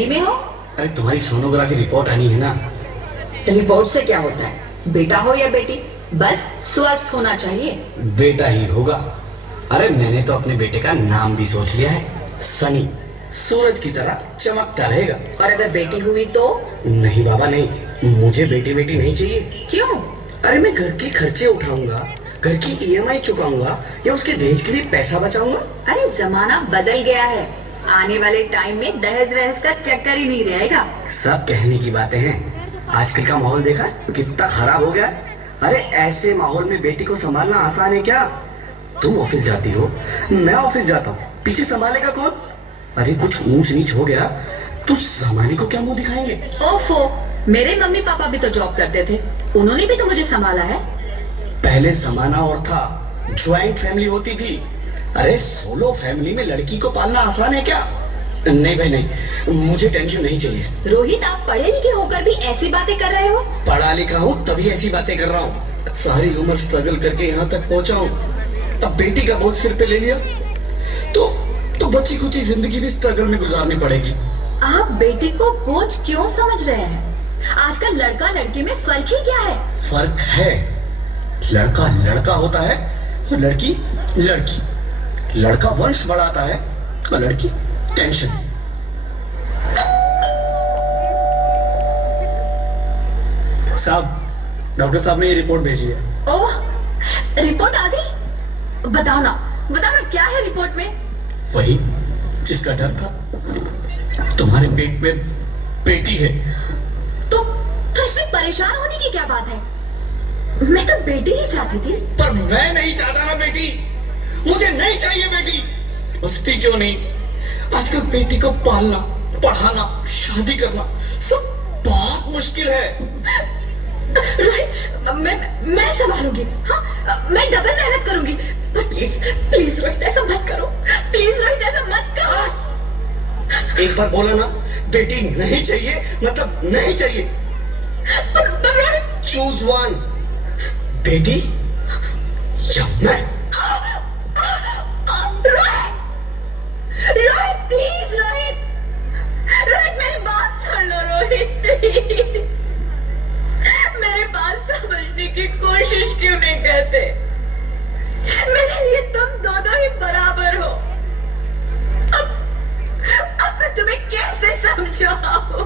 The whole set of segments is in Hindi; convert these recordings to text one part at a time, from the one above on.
जल्दी में हो? अरे तुम्हारी सोनोग्राफी रिपोर्ट आनी है ना। रिपोर्ट से क्या होता है? बेटा हो या बेटी, बस स्वस्थ होना चाहिए। बेटा ही होगा। अरे मैंने तो अपने बेटे का नाम भी सोच लिया है, सनी। सूरज की तरह चमकता रहेगा। और अगर बेटी हुई तो? नहीं बाबा नहीं, मुझे बेटी बेटी नहीं चाहिए। क्यों? अरे मैं घर के खर्चे उठाऊंगा, घर की ईएमआई चुकाऊंगा या उसके दहेज के लिए पैसा बचाऊंगा। अरे जमाना बदल गया है, आने वाले टाइम में दहेज वहेज का चक्कर ही नहीं रहेगा। सब कहने की बातें हैं, आजकल का माहौल देखा है कितना खराब हो गया है। अरे ऐसे माहौल में बेटी को संभालना आसान है क्या? तुम ऑफिस जाती हो, मैं ऑफिस जाता हूँ, पीछे संभालेगा कौन? अरे कुछ ऊंच नीच हो गया तो जमाने को क्या मुंह दिखाएंगे? ओफो, मेरे मम्मी पापा भी तो जॉब करते थे, उन्होंने भी तो मुझे संभाला है। पहले जमाना और था, ज्वाइंट फैमिली होती थी। अरे सोलो फैमिली में लड़की को पालना आसान है क्या? नहीं भाई नहीं, मुझे टेंशन नहीं चाहिए। रोहित, आप पढ़े लिखे होकर भी ऐसी बातें कर रहे हो? पढ़ा लिखा हूँ तभी ऐसी बातें कर रहा हूँ। सारी उम्र स्ट्रगल करके यहाँ तक पहुँचा हूँ, अब बेटी का बोझ सिर पे ले लिया तो बच्ची खुची जिंदगी भी स्ट्रगल में गुजारनी पड़ेगी। आप बेटी को बोझ क्यों समझ रहे हैं? आजकल लड़का लड़की में फर्क ही क्या है? फर्क है, लड़का लड़का होता है और लड़की लड़की। लड़का वंश बढ़ाता है और लड़की टेंशन। साहब, डॉक्टर साहब ने ये रिपोर्ट भेजी है। ओह, रिपोर्ट आ गई? बताओ ना क्या है रिपोर्ट में? वही जिसका डर था, तुम्हारे पेट में बेटी है। तो इसमें परेशान होने की क्या बात है? मैं तो बेटी ही चाहती थी। पर मैं नहीं चाहता ना बेटी, मुझे नहीं चाहिए बेटी। बसती क्यों नहीं? आजकल बेटी को पालना, पढ़ाना, शादी करना सब बहुत मुश्किल है। रोहित, मैं संभालूंगी। हाँ, मैं डबल मेहनत करूंगी। पर प्लीज रोहित, ऐसा मत करो। प्लीज रोहित, ऐसा मत करो। एक बार बोला ना, बेटी नहीं चाहिए मतलब नहीं चाहिए। पर रोहित, चूज वन, बेटी या मैं। रोहित प्लीज, रोहित मेरी बात सुन लो। रोहित प्लीज, मेरे बात समझने की कोशिश क्यों नहीं करते? मेरे लिए तुम दोनों ही बराबर हो। अब मैं तुम्हें कैसे समझाऊं?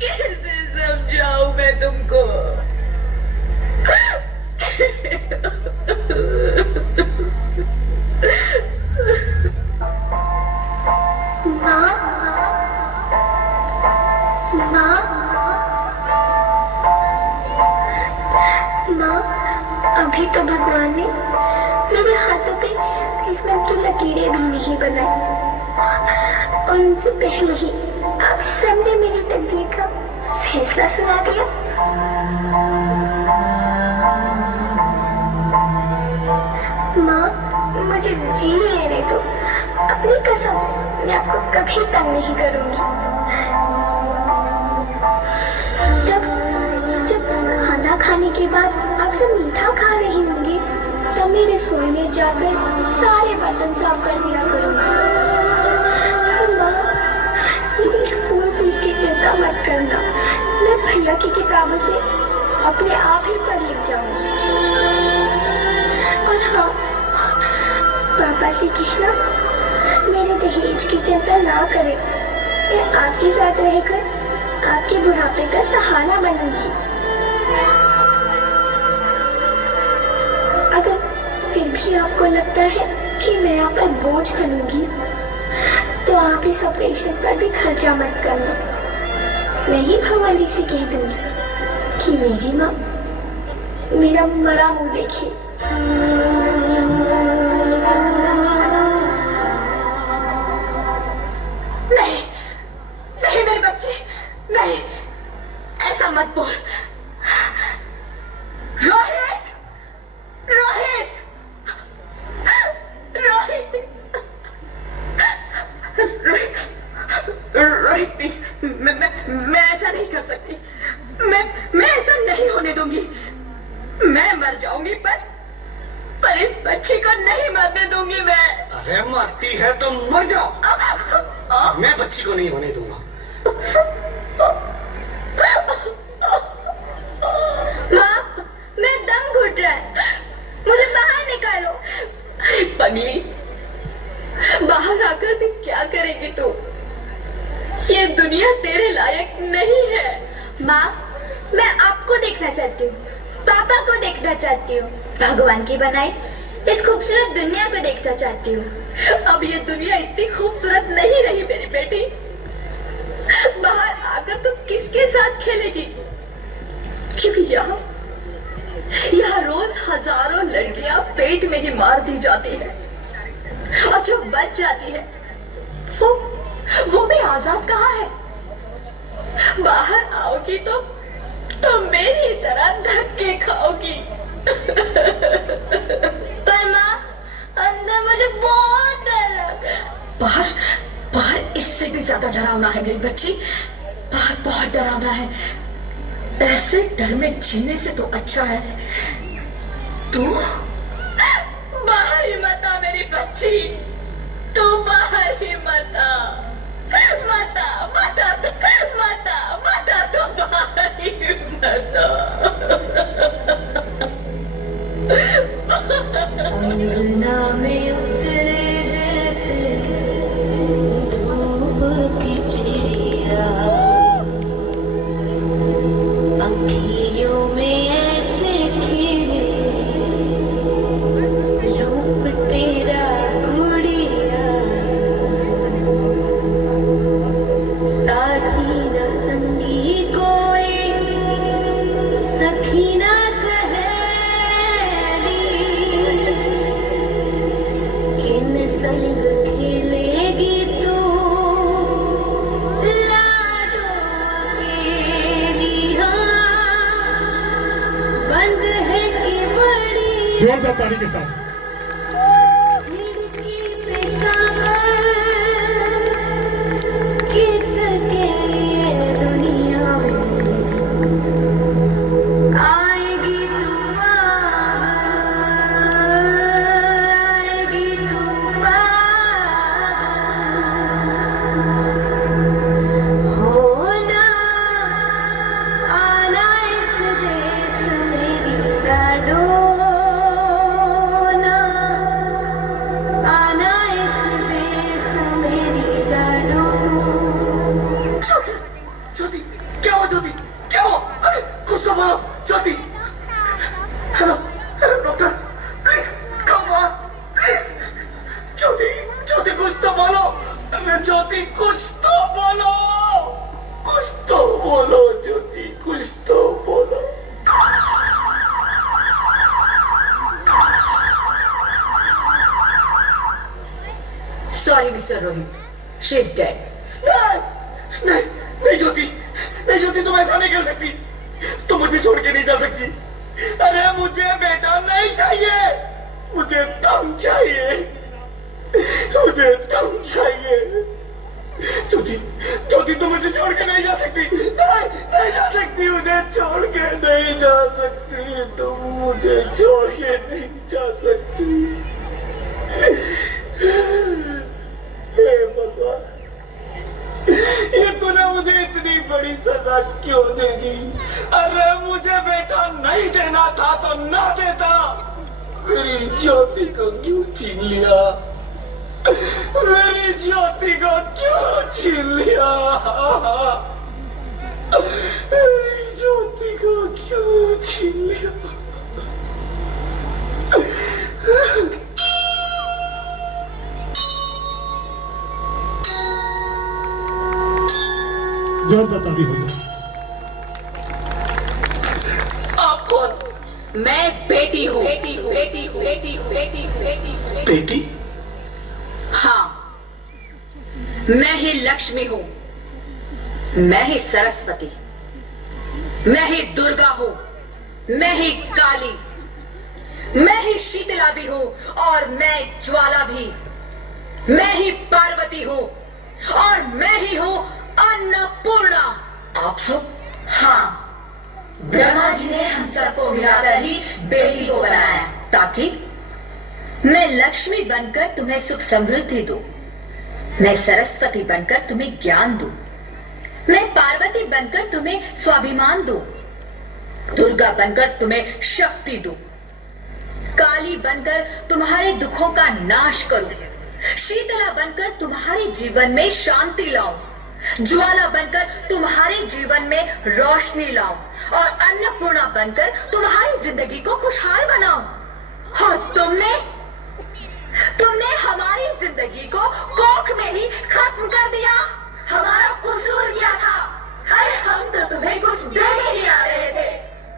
कैसे समझाऊं मैं तुमको? अभी तो भगवान ने मेरे हाथों पे किस्मत की लकीरें भी नहीं बनाई, और उनसे पहले ही आप सबने मेरी तकदीर का फैसला सुना दिया। माँ, मुझे जी लेने दो। अपनी कसम, मैं आपको कभी तंग नहीं करूंगी। जब खाना खाने के बाद आप सब मीठा खा रही होंगी, तब मैं रसोई में जाकर सारे बर्तन साफ कर दिया करूंगी। माँ, मेरी स्कूल फीस की चिंता मत करना, मैं भैया की किताबों से अपने आप ही पढ़ लिख जाऊंगी। और हाँ, पापा से कहना मेरे दहेज की चिंता ना करें। मैं आपके साथ रहकर आपके बुढ़ापे का सहारा बनूंगी। अगर फिर भी आपको लगता है कि मैं आप पर बोझ बनूंगी, तो आप इस ऑपरेशन पर भी खर्चा मत करना। मैं ही भगवान जी से कह दूंगी कि मेरी माँ मेरा मरा मुंह देखे। नहीं मेरे बच्चे, नहीं, ऐसा मत बोल। रोहित, रोहित, रोहित, रोहित, रोहित प्लीज, मैं ऐसा नहीं कर सकती। मैं ऐसा नहीं होने दूंगी। मैं मर जाऊंगी पर इस बच्ची को नहीं मरने दूंगी मैं। अरे मरती है तो मर जाओ। मैं बच्ची को नहीं होने दूंगा। माँ, मेरा दम घुट रहा है, मुझे बाहर निकालो। अरे पगली, बाहर आकर भी क्या करेगी तू? ये दुनिया तेरे लायक नहीं है। माँ, मैं आपको देखना चाहती हूँ, पापा को देखना चाहती हूँ, भगवान की बनाई इस खूबसूरत दुनिया को देखना चाहती हूँ। अब ये दुनिया इतनी खूबसूरत नहीं रही मेरी बेटी। बाहर आकर तू किसके साथ खेलेगी? क्योंकि यहाँ रोज हजारों लड़कियां पेट में ही मार दी जाती है, और जो बच जाती है वो भी आजाद कहाँ है? बाहर आओगी तो मेरी तरह धक्के खाओगी। पर माँ, अंदर मुझे बहुत डर लग। बाहर इससे भी ज्यादा डरावना है मेरी बच्ची, बाहर बहुत डरावना है। ऐसे डर में जीने से तो अच्छा है तू बाहर ही मत आ मेरी बच्ची, तू बाहर ही मत आ, मत आ, मत आ, मत आ, मत आ, तू बाहर ही मत आ। अंगना में उतरे जैसे धूप की चिड़िया, अखियों में ऐसे खिले रूप तेरा गुड़िया, साथी न संगी कोई, सखी न संग खेलेगी तू लाडो अकेली। हाँ, बंद है कि बड़ी जोरदार ताली के साथ खिड़की पे सागर, किसके लिए दुनिया में आएगी तू Sorry, Mr. Rohit. She's dead. नहीं ज्योति, नहीं ज्योति, तुम ऐसा नहीं कर सकती, तुम मुझे छोड़ के नहीं जा सकती। अरे मुझे बेटा नहीं चाहिए, मुझे तुम चाहिए, मुझे तुम चाहिए। ज्योति, ज्योति, तुम मुझे छोड़ के नहीं जा सकती, नहीं जा सकती, मुझे छोड़ के नहीं जा सकती, तुम मुझे छोड़ के नहीं जा सकती। हे भगवान, ये तूने मुझे इतनी बड़ी सजा क्यों दे दी? अरे मुझे बेटा नहीं देना था तो ना देता, मेरी ज्योति को क्यों छीन लिया? मेरी ज्योति को क्यों छीन लिया? मेरी ज्योति को क्यों छीन लिया? जोरदार ताली हो जाए। आप कौन? मैं बेटी हूँ, बेटी हूँ, बेटी हूँ, बेटी हूँ, बेटी हूँ, बेटी हूँ। बेटी? हाँ, मैं ही लक्ष्मी हूँ, मैं ही सरस्वती, मैं ही दुर्गा हूँ, मैं ही काली, मैं ही शीतला भी हूँ, और मैं ज्वाला भी, मैं ही पार्वती हूँ, और मैं ही हूँ अन्नपूर्णा। आप सब? हाँ, ब्रह्मा जी ने हम सबको मिलाकर ही बेटी को बनाया, ताकि मैं लक्ष्मी बनकर तुम्हें सुख समृद्धि दूं। मैं सरस्वती बनकर तुम्हें ज्ञान दूं, मैं पार्वती बनकर तुम्हें स्वाभिमान दूं, दुर्गा बनकर तुम्हें शक्ति दूं, काली बनकर तुम्हारे दुखों का नाश करूं, शीतला बनकर तुम्हारे जीवन में शांति लाऊं, ज्वाला बनकर तुम्हारे जीवन में रोशनी लाऊं और अन्नपूर्णा बनकर तुम्हारी जिंदगी को खुशहाल बनाऊं। और तुमने हमारी जिंदगी को कोख में ही खत्म कर दिया। हमारा कसूर क्या था? अरे हम तो तुम्हें कुछ देने ही आ रहे थे,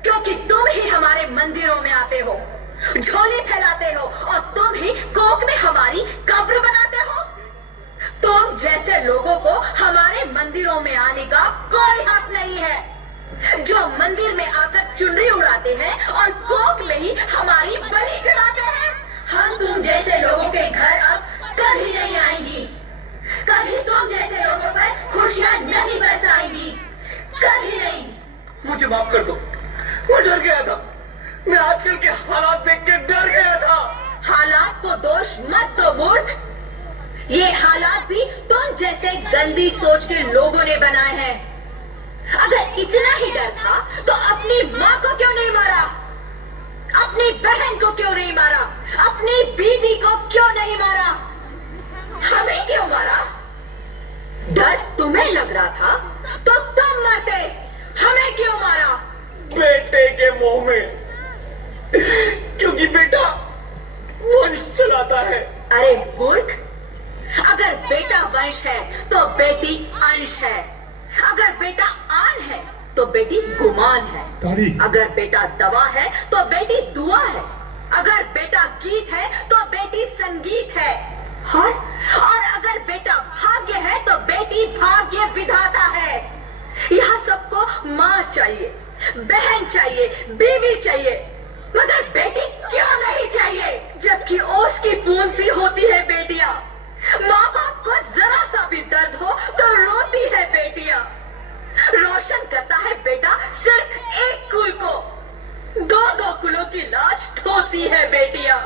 क्योंकि तुम ही हमारे मंदिरों में आते हो, झोली फैलाते हो और तुम ही कोख में हमारी कब्र बनाते हो। तुम जैसे लोगों को हमारे मंदिरों में आने का कोई हक नहीं है, जो मंदिर में आकर चुनरी उड़ाते हैं और कोख में ही हमारी बलि चढ़ाते हैं। हम तुम जैसे लोगों के घर अब कभी नहीं आएंगी, कभी तुम जैसे लोगों पर खुशियां नहीं बरसाएंगी, कभी नहीं। मुझे माफ कर दो, मैं डर गया था। मैं आजकल के हालात देख के डर गया था। हालात को दोष मत दो मूर्ख, ये हालात भी तुम जैसे गंदी सोच के लोगों ने बनाए हैं। अगर इतना ही डर था तो अपनी माँ को क्यों नहीं मारा, अपनी बहन को क्यों नहीं मारा, अपनी बीवी को क्यों नहीं मारा, हमें क्यों मारा? डर तुम्हें लग रहा था तो तुम मरते, हमें क्यों मारा? बेटे के मोह में, क्योंकि बेटा वंश चलाता है। अरे मूर्ख, अगर बेटा वंश है तो बेटी अंश है, अगर बेटा आन है तो बेटी गुमान है, अगर बेटा दवा है तो बेटी दुआ है, अगर बेटा गीत है तो बेटी संगीत है, और अगर बेटा भाग्य है तो बेटी भाग्य विधाता है। यहाँ सबको माँ चाहिए, बहन चाहिए, बीवी चाहिए, मगर बेटी क्यों नहीं चाहिए? जबकि ओस की बूंद सी होती है बेटियां, माँ बाप को जरा सा भी दर्द हो तो रोती है बेटियां। रोशन करता है बेटा सिर्फ एक कुल को, दो कुलों की लाज ढोती है बेटियां।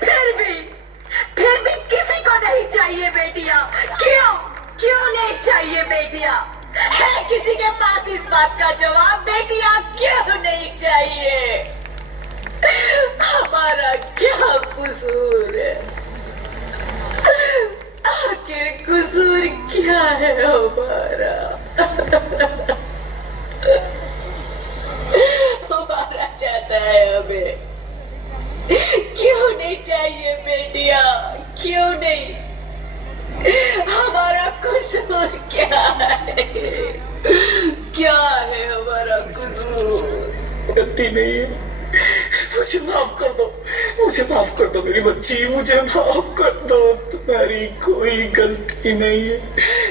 फिर भी किसी को नहीं चाहिए बेटियां। क्यों नहीं चाहिए बेटियां? है किसी के पास इस बात का जवाब? बेटियां क्यों नहीं चाहिए? हमारा क्या कसूर है? आखिर कसूर क्या है हमारा? हमारा चाहता है हमें, क्यों नहीं चाहिए बेटियां? क्यों नहीं? हमारा कसूर क्या है? क्या है हमारा कसूर? गलती नहीं है, मुझे माफ कर दो, मुझे माफ कर दो मेरी बच्ची, मुझे माफ कर दो। तुम्हारी कोई गलती नहीं है,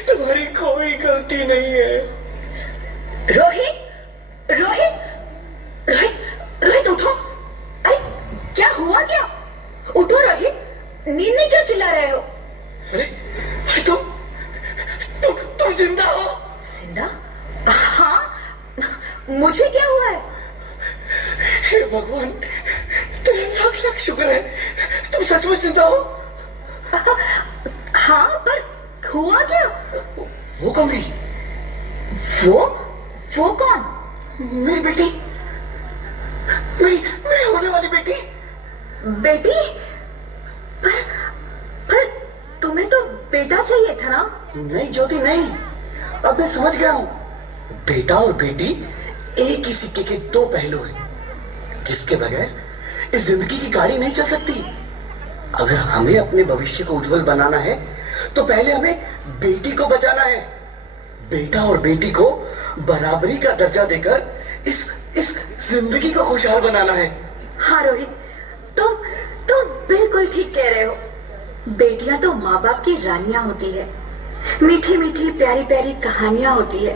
तुम्हारी कोई गलती नहीं है। रोहित उठो। अरे क्या हुआ क्या? उठो रोहित, नींद में क्यों चिल्ला रहे हो? अरे तुम जिंदा हो? जिंदा? हाँ, मुझे क्या हुआ है? हे भगवान, तेरे लाख लाख शुक्र है, तुम सचमुच जिंदा हो। हाँ, पर हुआ क्या? वो कौन गई? वो कौन? मेरी बेटी, मेरी होने वाली बेटी। बेटी? पर तुम्हें तो बेटा चाहिए था ना? नहीं ज्योति नहीं, अब मैं समझ गया हूँ। बेटा और बेटी एक ही सिक्के के दो पहलू हैं, जिसके बगैर इस जिंदगी की गाड़ी नहीं चल सकती। अगर हमें अपने भविष्य को उज्जवल बनाना है तो पहले हमें बेटी को बचाना है। बेटा और बेटी को बराबरी का दर्जा देकर इस जिंदगी को खुशहाल बनाना है। हाँ रोहित, तुम बिल्कुल ठीक कह रहे हो। बेटियां तो माँ बाप की रानियां होती है, मीठी मीठी प्यारी प्यारी कहानियां होती है।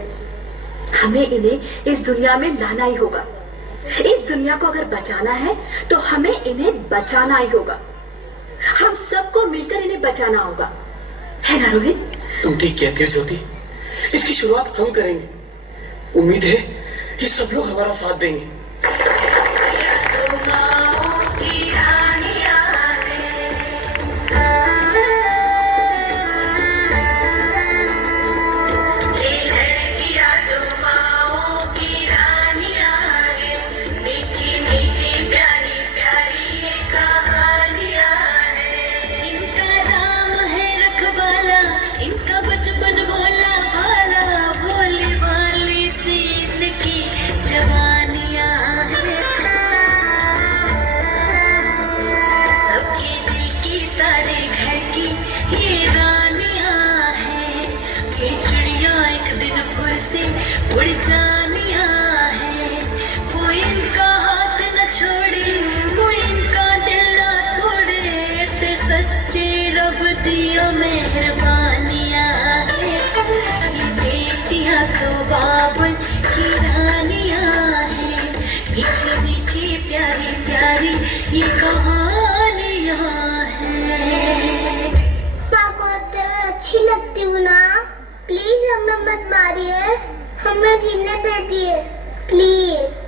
हमें इन्हें इस दुनिया में लाना ही होगा। इस दुनिया को अगर बचाना है तो हमें इन्हें बचाना ही होगा। हम सबको मिलकर इन्हें बचाना होगा, है ना रोहित? तुम ठीक कहती हो ज्योति, इसकी शुरुआत हम करेंगे। उम्मीद है ये सब लोग हमारा साथ देंगे। मत मारिए, हमें जीने दीजिए प्लीज।